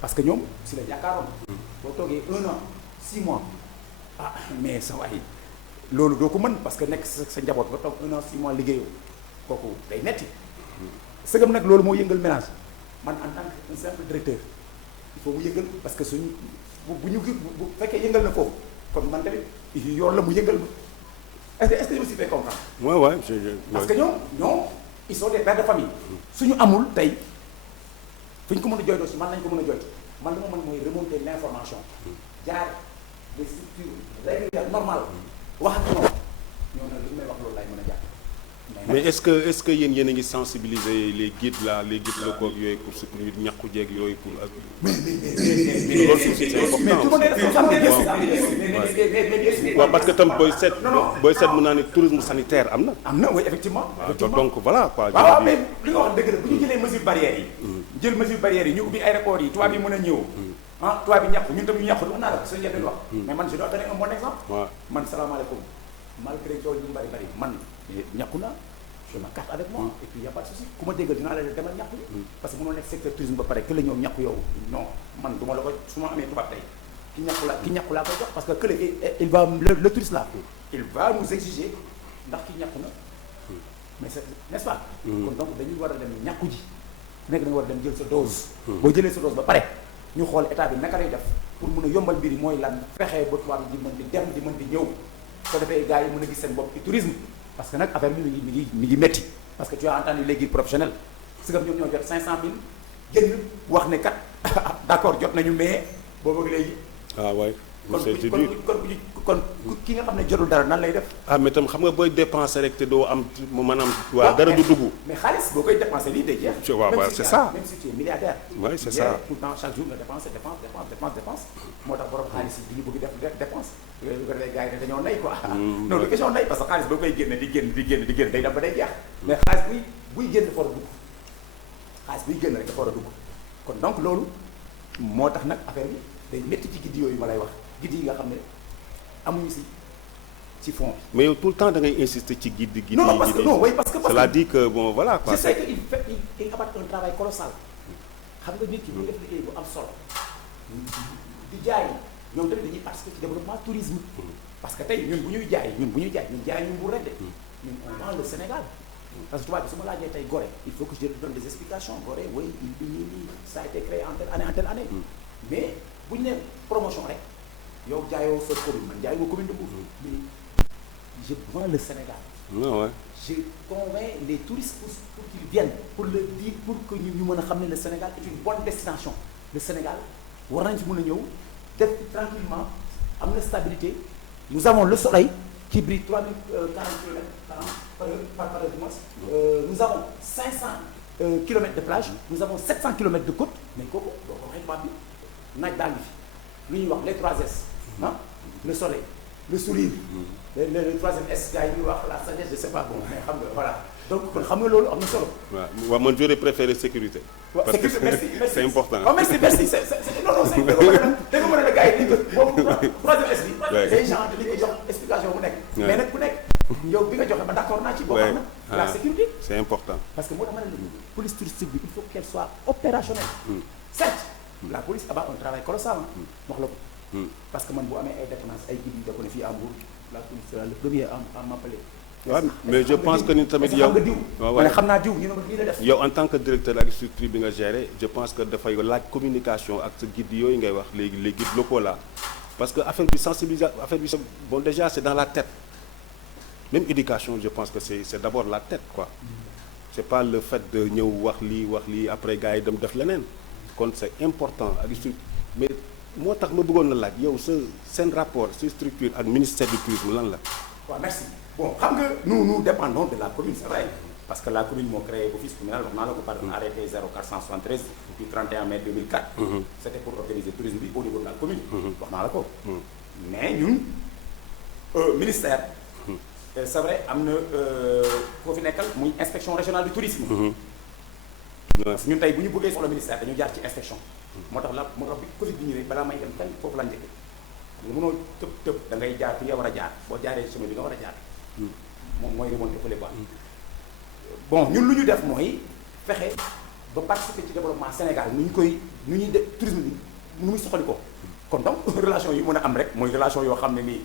parce que ñoom si la yaakaaroon boo toogee 1 an 6 mois mais sa waay loolu doo ko mën parce que nekk sa njaboot nga toog 1 an 6 mois liggéeyoo kooku day metti sëgam nag loolu moo yëngal ménage man en tant que un simple directeur il faut mu yëngal parce que suñu bu ñu bu fekkee yëngal na foofu kon man tamit yoon la mu yëngal ma est-ce que je me suis fait comprendre. ouais parce que ñoom ils sont des pères de famille. suñu amul tey fu ñu ko mën a jooytoo si man lañ ko mën a jooytu man li ma mën mooy remonter l'information jaar des structures régulières normales wax ak ñoom nag li ñu may wax loolu laay mën a jàpp. mais est-ce que yéen a ngi sensibiliser les guides locaux yooyu pour ñu ñàkku jeeg yooyu pour ak. mais loolu c'est important. waaw parce que tam booy seet mën naa ne tourisme sanitaire am na. oui effectivement. donc voilà quoi. waaw mais li nga wax dëgg la bu ñu jëlee mesures barrières yi. jël mesures barrières yi ñu ubbi aéroport yi tubaab yi mën a ñëw. tubaab yi ñàkku ñun tam ñu ñàkku wax naa la ko soo njëkk wax. mais man je dois donner un bon exemple. man salaamaaleykum malgré coow ñu bari man ñàkku naa. je ma carte avec moi et puis y a pas de souci ku ma déggal dinaa la demal ñàkku bi parce que mënoo nekk secteur tourisme ba pare que la ñëw ñàkku yow non man du ma la ko su ma amee tubaab tey ki ñàkku laa koy jox parce que que il va le touriste là il va nous exiger ndax ki ñàkku na mais c'est n'est-ce pas kon donc dañuy war a dem ñàkku ji nekk da nga war a dem jël sa dose boo jëlee sa dose ba pare ñu xool état bi naka lay def pour mun a yombal mbir yi mooy lan fexee ba tubaab yi di mën di dem di mën di ñëw soo defee gars yi mën a gis seen bopp ci tourisme parce que nag affaire bi mi ngi métti parce que tu as entendu les guides professionnels si ñoom ñoo jot 500000 génn wax ne kat d'accord jot nañu mais boobu léegi. waay. kon ki nga xam ne jotul dara nan lay def. mais tam xam nga booy dépenser rek te doo am maanaam. waa dara du dugg. mais xaalis boo koy dépenser lii day jeex. waaw c'est ça même si tu es milliardaire. oui c'est ça tout le temps chaque jour nga dépense moo tax borom xaalis yi di ñu bëgg def dépense. yooyu ko defee gars yi dañoo nay quoi. non du question nay parce que xaalis boo koy génne di génn day dem ba day jeex. mais xaalis buy génn dafa war a dugg xaalis buy génn rek dafa war a dugg kon donc loolu moo tax nag affaire bi day métti ci giddi yooyu ma lay wax giddi yi nga xam ne amuñu ci fond bi. mais yow tout le temps da ngay insister ci guide. non parce que cela dit que bon voilà quoi. je sais que il abatte un travail colossal xam nga nit ki bu def liggéey bu am solo di jaay ñoom tamit dañuy participer ci développement tourisme parce que tey ñun bu ñuy jaay ñun jaay ñu Mbour rek de ñun on vend le Sénégal parce que tubaab bi su ma laajee tey Gorée il faut que je donne des explications Gorée oui ça a été créé en telle année mais bu ñu nee promotion rek yow jaayoo sa commune man jaayoo commune de Mbour mais je vends le Sénégal. non ouais. je convainc les touristes pour qu'ils viennent pour le dire pour que ñu mën a xam ne le Sénégal est une bonne destination le Sénégal war nañ ci mën a ñëw def tranquillement am na stabilité nous avons le soleil qui brille 3040 km par mois nous avons 500 kilomètres de plage nous avons 700 kilomètres de côte mais kooku doo ko waxee tubaab bi naaj baa ngi fi lu ñuy wax les 3S le soleil le sourire le troisième S gars yi ñuy wax la sagesse je sais pas bon mais xam nga voilà donc kon xam nga loolu am na solo. waaw man j'aurais préféré sécurité. waaw parce que merci c'est important. waaw merci non non c'est da nga mën a gars yi di boobu troisième S bi. les gens dañu ko jox explication bu nekk. mais nag ku nekk yow bi nga joxe ba d'accord naa ci boo xam na la sécurité. c'est important. parce que moo tax ma ne la police touristique bi il faut qu'elle soit opérationnelle. certes la police abat un travail colossal wax la ko. parce que man bu amee ay dépendance ay guides yi da ko ne fii à Mbour la police sera le premier à m'appeler. waaw mais je pense que ni tamit yow waaw xam naa diw ñu ne ma lii la def. yow en tant que directeur agriculture bi nga géré je pense que dafay laaj communication ak sa guide yooyu ngay wax léegi les guides locaux là parce que affaire bi sensibilisation affaire bi bon déjà c'est dans la tête même éducation je pense que c'est d'abord la tête quoi c'est pas le fait de ñëw wax lii après gars yi dem def leneen kon c'est important agriculture mais moo tax ma bëggoon na laaj yow seen rapport sa structure ak ministère du tourisme lan la. waaw merci bon xam nga nous dépendons de la commune c'est vrai parce que la commune moo créé office communal wax naa la ko par un arrêté 0473 du 31 mai 2004. C'était pour organiser tourisme bi au niveau de la commune. wax naa la ko. mais ñun ministère. c'est vrai am na koo fi nekkal muy inspection régionale du tourisme. parce que ñun tey bu ñu bëggee soxla ministère dañu jaar ci inspection. moo tax bi Covid bi ñëwee balaa may dem kañ foofu la njëkk nga mënoo tëb da ngay jaar fi nga war a jaar boo jaaree chemin bi nga war a jaar. moom mooy remonté fële quoi. bon ñun lu ñu def mooy fexe ba participer ci développement Sénégal nu ñuy def tourisme bi nu muy soxali ko. kon donc relation yi mën a am rek mooy relation yoo xam ne nii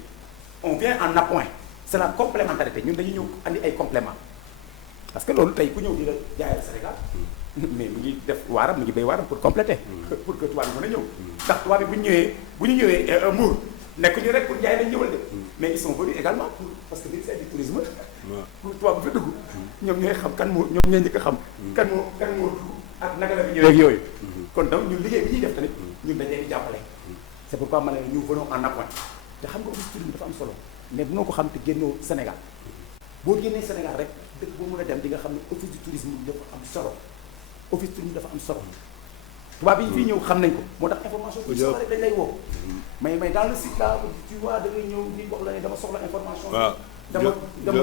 on vient en appoint c'est la complémentarité ñun dañuy ñëw andi ay compléments parce que loolu tey ku ñëw di la jaayal Sénégal. mais mu ngi def waaram mu ngi béy waaram pour compléter. pour que tubaab bi mën a ñëw. ndax tubaab bi bu ñu ñëwee Mbour nekk ñu rek pour jaay lañ ñëwal de. mais ils sont venus également pour parce que ministère du tourisme. pour tubaab bi fa dugg. ñoom ñooy xam ñoom ñooy njëkk a xam. kan moo dugg ak naka la fi ñëwee ak yooyu. kon donc ñun liggéey bi ñuy def tamit ñun dañ leen di jàppale. c'est pourquoi ma ne ñu venons en appoint te xam nga office tourisme dafa am solo mais bu noo ko xam te génnoo Sénégal boo génnee Sénégal rek dëkk boo mën a dem di nga xam ne office du tourisme dafa am solo. office tourisme dafa am solo tubaab yi fii ñëw xam nañ ko moo tax information bi soxla rek dañ lay woo mais dans le site là tu vois da ngay ñëw nit wax la ne dama soxla information waaw dama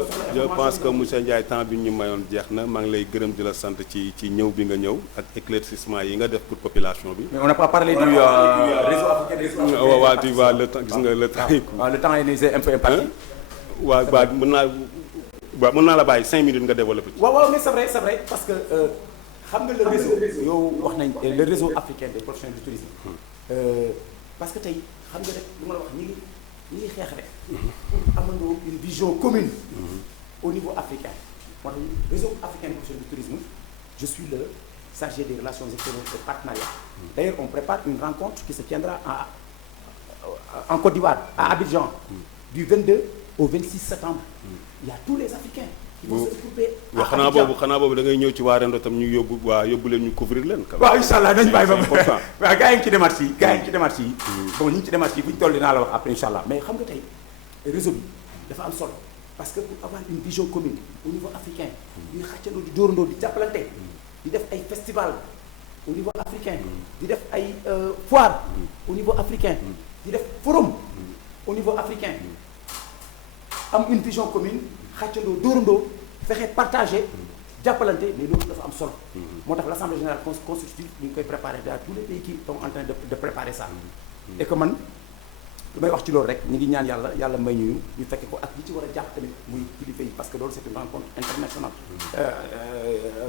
soxla je information pense que monsieur Ndiaye temps bi ñu mayoon jeex na maa ngi lay gërëm di la sant ci ñëw bi nga ñëw ak éclaircissement yi nga def pour population bi. mais on n'a pas parlé du réseau africain waaw tu vois le temps gis nga le temps. waaw le temps est un peu imparti. waaw mën naa la bàyyi 5 minutes nga développé. waaw mais c'est vrai parce que xam nga le réseau yow wax nañ le réseau africain des professionnels du tourisme. parce que tey xam nga rek lu ma la wax ñi ngi xeex rek. pour amandoo une vision commune. au niveau africain. moo tax réseau africain des professionnels du tourisme je suis le chargé des relations extérieures et partenariat. D'ailleurs on prépare une rencontre qui se tiendra en Côte d'Ivoire à Abidjan. du 22 au 26 septembre. il y a tous les Africains. qui vont se occuper xanaa boobu da ngay ñëw ci waa Rendo tam ñu yóbbu leen ñu couvrir leen. waaw incha allah nañu bàyyi ba waaw gars yi ngi ci démarche yi bon ñu ngi ci démarche yi bu ñu toll dinaa la wax après incha allah mais xam nga tey réseau bi dafa am solo parce que pour avoir une vision commune au niveau africain ñuy xàccandoo di dóorandoo di jàppalante di def ay festival au niveau africain di def ay foire au niveau africain di def forum au niveau africain am une vision commune xàccandoo dóorandoo fexe partagé jàppalante mais loolu dafa am solo. moo tax l'Assemblée générale constitutive ñu ngi koy préparer dans tous les pays qui sont en train de préparer ça. et que man lu may wax ci loolu rek ñu ngi ñaan yàlla may ñu fekke ko ak ñi ci war a jàpp tamit muy kilifa yi parce que loolu c'est une rencontre internationale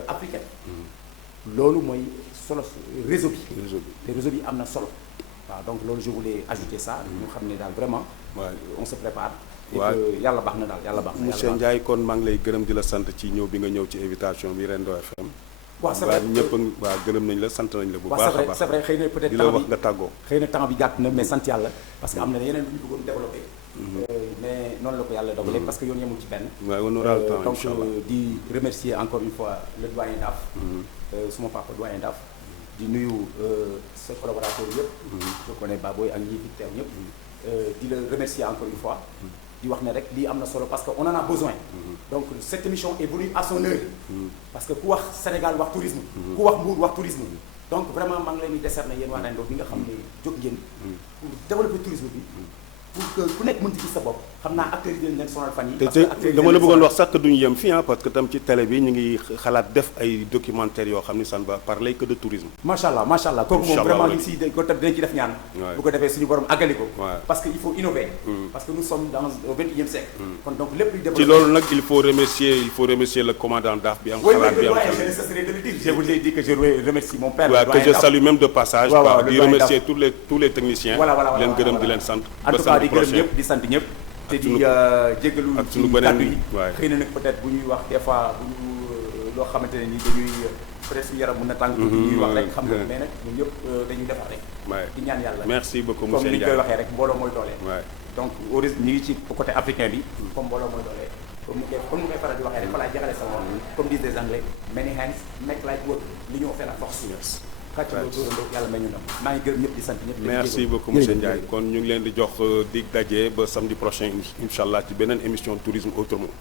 africaine. loolu mooy solo réseau bi. te réseau bi am na solo. waaw donc loolu je voulais ajouter ça. ñu xam ne daal vraiment. on se prépare. waaw yàlla baax na daal yàlla baax na. monsieur Ndiaye kon maa ngi lay gërëm di la sant ci ñëw bi nga ñëw ci invitation bi Rendo FM. waaw c'est vrai ñëpp waaw gërëm nañ la sant nañ la bu baax a baax. c'est vrai xëy na peut-être di la wax nga tàggoo. xëy na temps bi gàtt na mais sant yàlla parce que am na yeneen lu ñu bëggoon développé. mais noonu la ko yàlla dogalee parce que yoon yemul ci benn. waaw on aura le temps donc di remercier encore une fois le doyen Daf. suma papa doyen Daf. di nuyu ses collaborateurs yëpp. je connais Baboy ak ñi fi teew ñëpp. di la remercier encore une fois. di wax ne rek lii am na solo parce que on en a besoin. donc cette émission est venue à son heure. parce que ku wax Sénégal wax tourisme. ku wax Mbour wax tourisme. donc vraiment maa ngi leen di décerner yéen waa Rendo bi nga xam ne jóg ngeen. pour développer tourisme bi. pour que ku nekk mën ci gis sa bopp xam naa acteurs yi dañ leen sonal fan yi. te dama la bëggoon wax sax que duñu yem fii parce que tam ci télé bi ñu ngi xalaat def ay documentaires yoo xam ni ça ne va parler que de tourisme. macha allah kooku moom vraiment ñu ngi si ko dinañ ci def ñaan. bu ko defee suñu borom àggali ko. parce que il faut innover. parce que nous sommes au 21e siècle. kon donc lépp luy développé. ci loolu nag il faut remercier le commandant DAF bi am. xalaat bi am je vous ai dit que je remercie mon père. que je salue même de passage. di remercier tous les techniciens. di leen gërëm di leen sant. en tout cas di gërëm ñëpp di sant ñëpp. te di jégalu ci kàddu yi xëy na nag peut-être bu ñuy wax des fois bu ñu loo xamante ne ni dañuy peut-être suñu yaram mën na tàng tuuti ñuy wax rek xam nga mais nag ñun ñëpp dañuy defar rek di ñaan yàlla merci beaucoup monsieur comme ni ñu koy waxee rek mbooloo mooy doole donc au risque ñu ngi ci côté africain bi comme mbooloo mooy doole comme ni koy faral di waxee rek fa laay jeexale sama wax comme disent les anglais many hands make light work l'union fait la force yàlla may ñu ndam maa ngi gërëm ñëpp di sant ñëpp. merci beaucoup monsieur Ndiaye kon ñu ngi leen di jox dig daje ba samedi prochain incha allah ci beneen émission tourisme autrement.